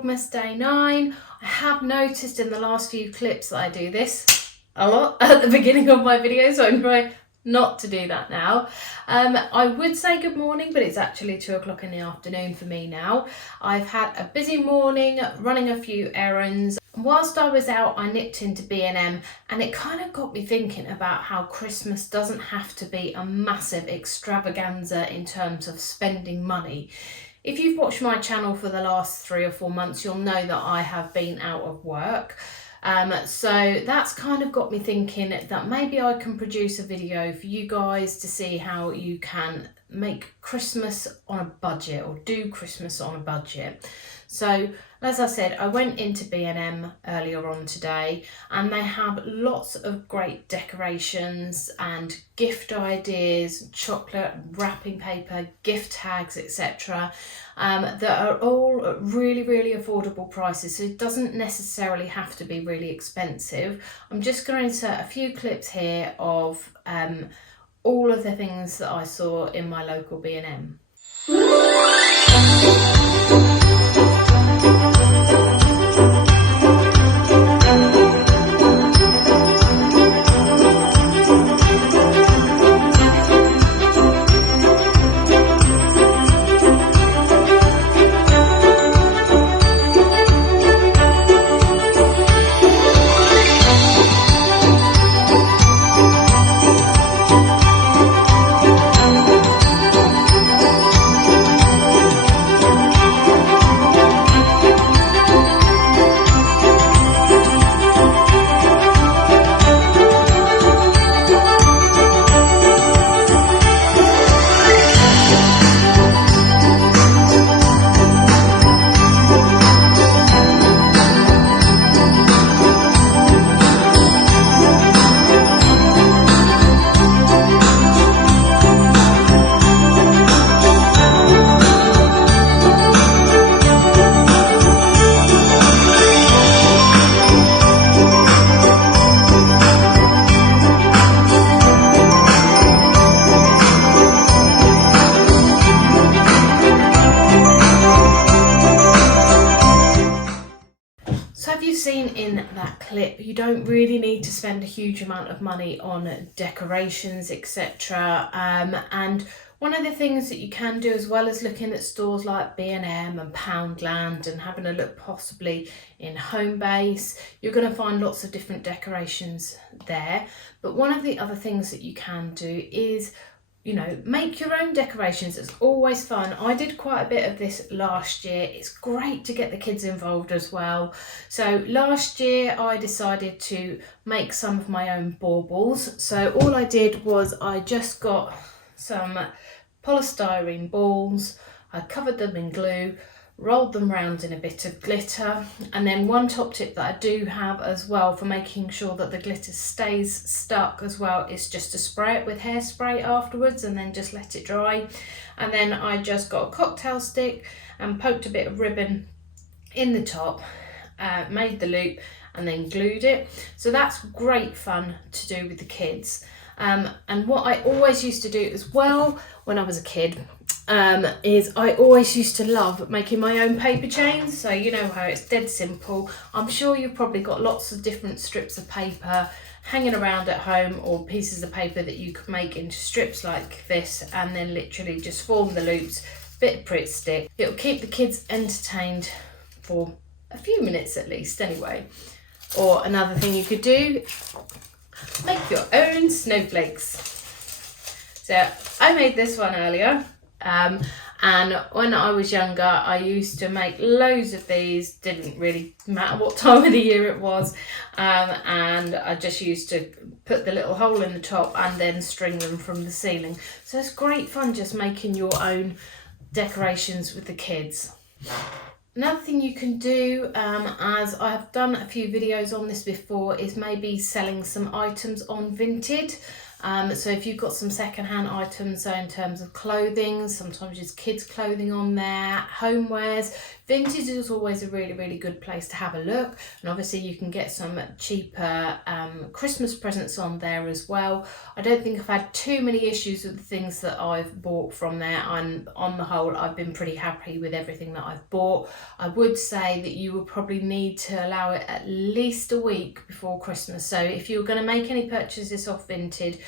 Vlogmas day 9. I have noticed in the last few clips that I do this a lot at the beginning of my videos, so I'm trying not to do that now. I would say good morning, but it's actually 2 o'clock in the afternoon for me now. I've had a busy morning running a few errands. Whilst I was out, I nipped into B&M, and it kind of got me thinking about how Christmas doesn't have to be a massive extravaganza in terms of spending money. If you've watched my channel for the last 3 or 4 months, you'll know that I have been out of work. So that's kind of got me thinking that maybe I can produce a video for you guys to see how you can make Christmas on a budget, or do Christmas on a budget. So as I said, I went into B&M earlier on today, and they have lots of great decorations and gift ideas, chocolate, wrapping paper, gift tags, etc. That are all at really, really affordable prices. So it doesn't necessarily have to be really expensive. I'm just going to insert a few clips here of all of the things that I saw in my local B&M. Seen in that clip, you don't really need to spend a huge amount of money on decorations, etc. And one of the things that you can do, as well as looking at stores like B&M and Poundland and having a look possibly in Homebase, you're going to find lots of different decorations there. But one of the other things that you can do is, you know, make your own decorations. It's always fun. I did quite a bit of this last year. It's great to get the kids involved as well. So last year I decided to make some of my own baubles. So all I did was I just got some polystyrene balls, I covered them in glue, rolled them round in a bit of glitter, and then one top tip that I do have as well for making sure that the glitter stays stuck as well is just to spray it with hairspray afterwards and then just let it dry. And then I just got a cocktail stick and poked a bit of ribbon in the top, made the loop and then glued it. So that's great fun to do with the kids. And what I always used to do as well when I was a kid is I always used to love making my own paper chains. So you know how it's dead simple. I'm sure you've probably got lots of different strips of paper hanging around at home, or pieces of paper that you could make into strips like this, and then literally just form the loops, bit of Pritt stick. It'll keep the kids entertained for a few minutes at least anyway. Or another thing you could do, make your own snowflakes. So I made this one earlier. And when I was younger, I used to make loads of these. Didn't really matter what time of the year it was, and I just used to put the little hole in the top and then string them from the ceiling. So it's great fun just making your own decorations with the kids. Another thing you can do, as I have done a few videos on this before, is maybe selling some items on Vinted. So if you've got some secondhand items, so in terms of clothing, sometimes just kids clothing on there, homewares, Vintage is always a really good place to have a look, and obviously you can get some cheaper Christmas presents on there as well. I don't think I've had too many issues with the things that I've bought from there, and on the whole I've been pretty happy with everything that I've bought. I would say that you will probably need to allow it at least a week before Christmas, so if you're going to make any purchases off Vinted,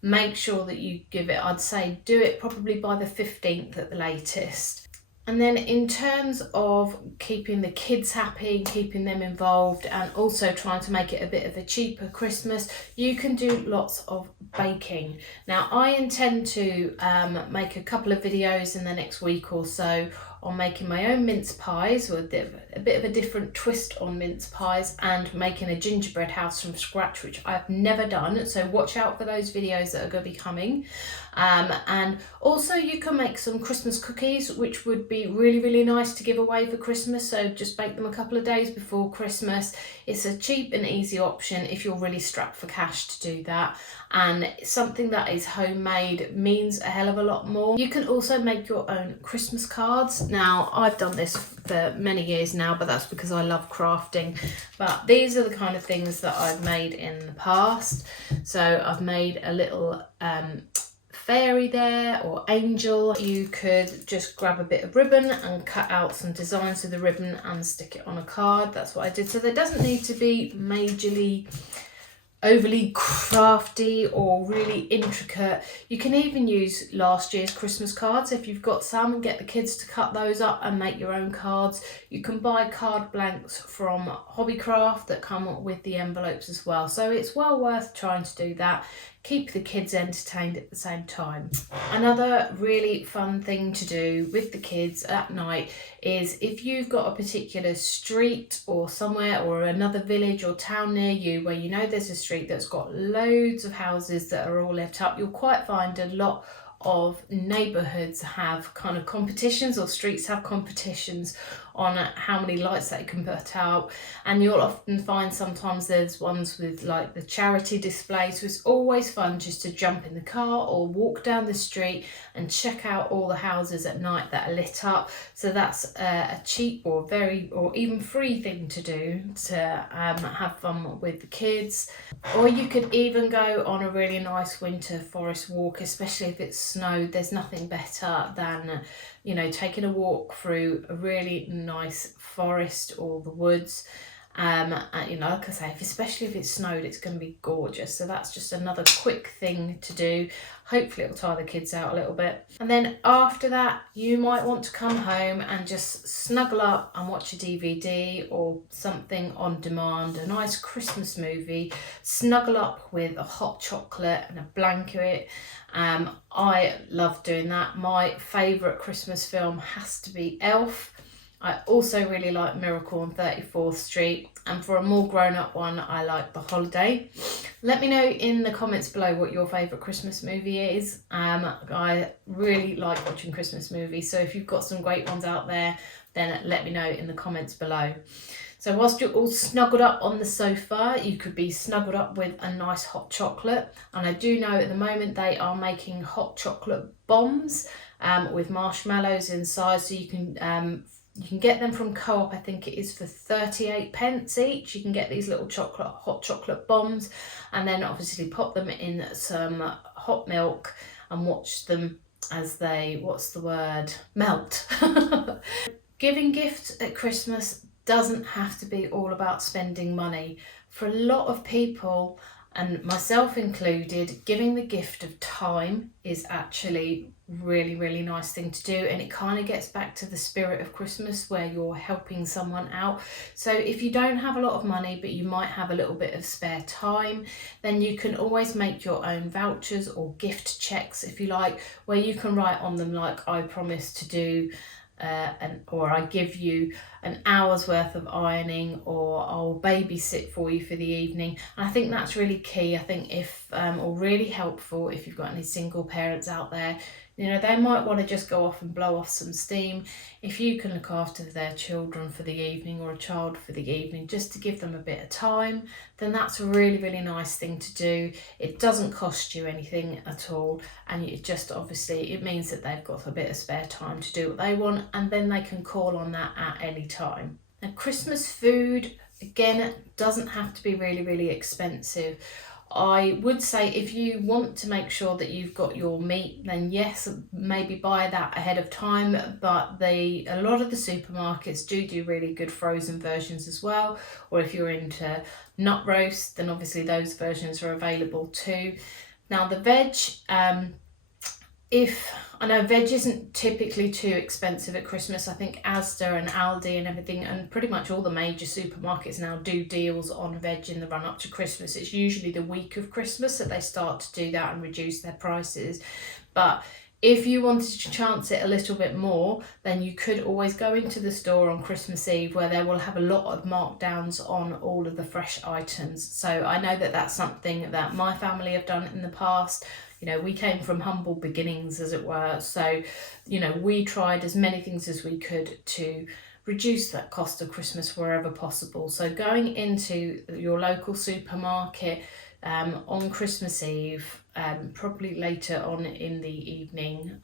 make sure that you give it, I'd say do it probably by the 15th at the latest. And then in terms of keeping the kids happy, keeping them involved, and also trying to make it a bit of a cheaper Christmas, you can do lots of baking. Now I intend to make a couple of videos in the next week or so on making my own mince pies, with a bit of a different twist on mince pies, and making a gingerbread house from scratch, which I've never done, so watch out for those videos that are going to be coming. And also you can make some Christmas cookies, which would be really nice to give away for Christmas, so just bake them a couple of days before Christmas. It's a cheap and easy option if you're really strapped for cash to do that, and something that is homemade means a hell of a lot more. You can also make your own Christmas cards. Now I've done this for many years now, but that's because I love crafting, but these are the kind of things that I've made in the past. So I've made a little fairy there, or angel. You could just grab a bit of ribbon and cut out some designs with the ribbon and stick it on a card. That's what I did. So there doesn't need to be majorly overly crafty or really intricate. You can even use last year's Christmas cards if you've got some, and get the kids to cut those up and make your own cards. You can buy card blanks from Hobbycraft that come with the envelopes as well, so it's well worth trying to do that. Keep the kids entertained at the same time. Another really fun thing to do with the kids at night is, if you've got a particular street or somewhere, or another village or town near you where you know there's a street that's got loads of houses that are all lit up, you'll quite find a lot of neighbourhoods have kind of competitions, or streets have competitions on how many lights they can put out, and you'll often find sometimes there's ones with like the charity display, so it's always fun just to jump in the car or walk down the street and check out all the houses at night that are lit up. So that's a cheap or even free thing to do to have fun with the kids. Or you could even go on a really nice winter forest walk, especially if it's snowed. There's nothing better than taking a walk through a really nice forest or the woods. Like I say, especially if it's snowed, it's going to be gorgeous. So that's just another quick thing to do. Hopefully it'll tire the kids out a little bit. And then after that, you might want to come home and just snuggle up and watch a DVD or something on demand, a nice Christmas movie, snuggle up with a hot chocolate and a blanket. I love doing that. My favourite Christmas film has to be Elf. I also really like Miracle on 34th Street, and for a more grown-up one, I like The Holiday. Let me know in the comments below what your favourite Christmas movie is. I really like watching Christmas movies, so if you've got some great ones out there, then let me know in the comments below. So whilst you're all snuggled up on the sofa, you could be snuggled up with a nice hot chocolate. And I do know at the moment they are making hot chocolate bombs with marshmallows inside, so you can get them from Co-op. I think it is for 38p each. You can get these little hot chocolate bombs, and then obviously pop them in some hot milk and watch them as they, melt. Giving gifts at Christmas doesn't have to be all about spending money. For a lot of people, and myself included, giving the gift of time is actually really nice thing to do, and it kind of gets back to the spirit of Christmas where you're helping someone out. So if you don't have a lot of money but you might have a little bit of spare time, then you can always make your own vouchers or gift checks, if you like, where you can write on them like, I promise to do or I give you an hour's worth of ironing, or I'll babysit for you for the evening. And I think that's really key. I think or really helpful if you've got any single parents out there, You know, they might want to just go off and blow off some steam. If you can look after their children for the evening, or a child for the evening, just to give them a bit of time, then that's a really, really nice thing to do. It doesn't cost you anything at all, and it just obviously, it means that they've got a bit of spare time to do what they want, and then they can call on that at any time. Now, Christmas food, again, doesn't have to be really, really expensive. I would say if you want to make sure that you've got your meat, then yes, maybe buy that ahead of time. But a lot of the supermarkets do really good frozen versions as well. Or if you're into nut roast, then obviously those versions are available too. Now the veg, if I know veg isn't typically too expensive at Christmas. I think Asda and Aldi and everything, and pretty much all the major supermarkets now do deals on veg in the run up to Christmas. It's usually the week of Christmas that they start to do that and reduce their prices. But if you wanted to chance it a little bit more, then you could always go into the store on Christmas Eve, where they will have a lot of markdowns on all of the fresh items. So I know that that's something that my family have done in the past. You know, we came from humble beginnings, as it were. So, you know, we tried as many things as we could to reduce that cost of Christmas wherever possible. So going into your local supermarket on Christmas Eve, probably later on in the evening,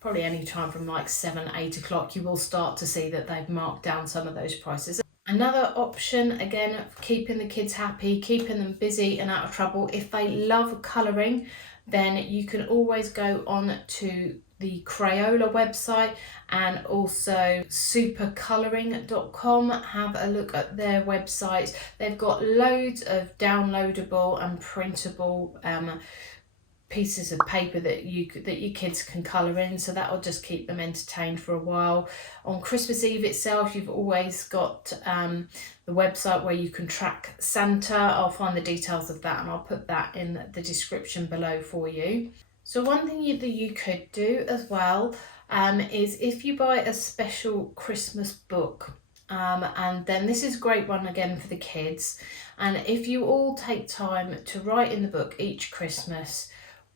probably any time from like 7-8 o'clock, you will start to see that they've marked down some of those prices. Another option, again, keeping the kids happy, keeping them busy and out of trouble. If they love colouring, then you can always go on to the Crayola website and also supercolouring.com. Have a look at their website. They've got loads of downloadable and printable pieces of paper that your kids can colour in, so that will just keep them entertained for a while. On Christmas Eve itself, you've always got the website where you can track Santa. I'll find the details of that and I'll put that in the description below for you. So one thing that you could do as well is if you buy a special Christmas book, and then this is a great one again for the kids, and if you all take time to write in the book each Christmas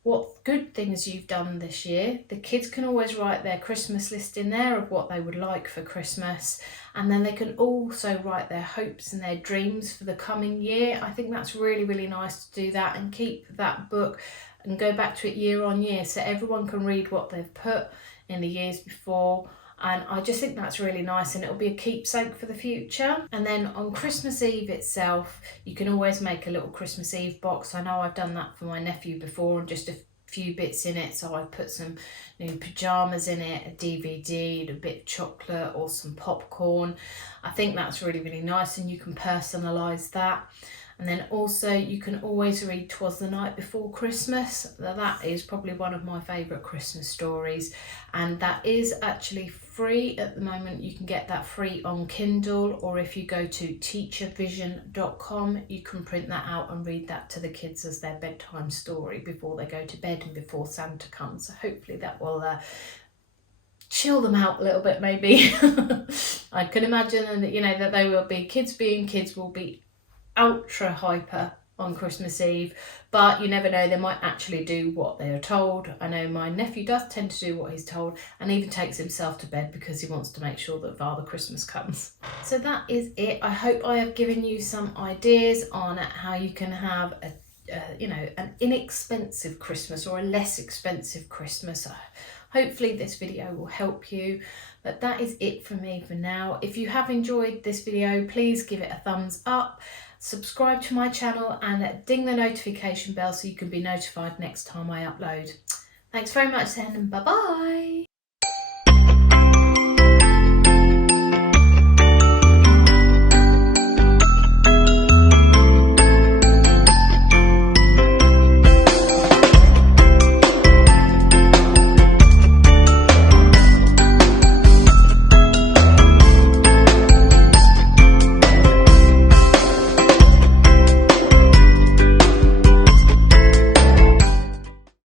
what good things you've done this year. The kids can always write their Christmas list in there of what they would like for Christmas, and then they can also write their hopes and their dreams for the coming year. I think that's really, really nice to do that and keep that book and go back to it year on year, so everyone can read what they've put in the years before. And I just think that's really nice, and it'll be a keepsake for the future. And then on Christmas Eve itself, you can always make a little Christmas Eve box. I know I've done that for my nephew before, and just a few bits in it. So I put some new pyjamas in it, a DVD, a bit of chocolate or some popcorn. I think that's really, really nice, and you can personalise that. And then also you can always read 'Twas the Night Before Christmas. That is probably one of my favourite Christmas stories, and that is actually free at the moment. You can get that free on Kindle, or if you go to teachervision.com, you can print that out and read that to the kids as their bedtime story before they go to bed and before Santa comes. So hopefully that will chill them out a little bit, maybe. I can imagine that, you know, that they will be, kids being kids, will be ultra hyper on Christmas Eve, but you never know, they might actually do what they are told. I know my nephew does tend to do what he's told, and even takes himself to bed because he wants to make sure that Father Christmas comes. So that is it. I hope I have given you some ideas on how you can have an inexpensive Christmas or a less expensive Christmas. Hopefully this video will help you, but that is it for me for now. If you have enjoyed this video, please give it a thumbs up, subscribe to my channel and ding the notification bell so you can be notified next time I upload. Thanks very much then, and bye bye.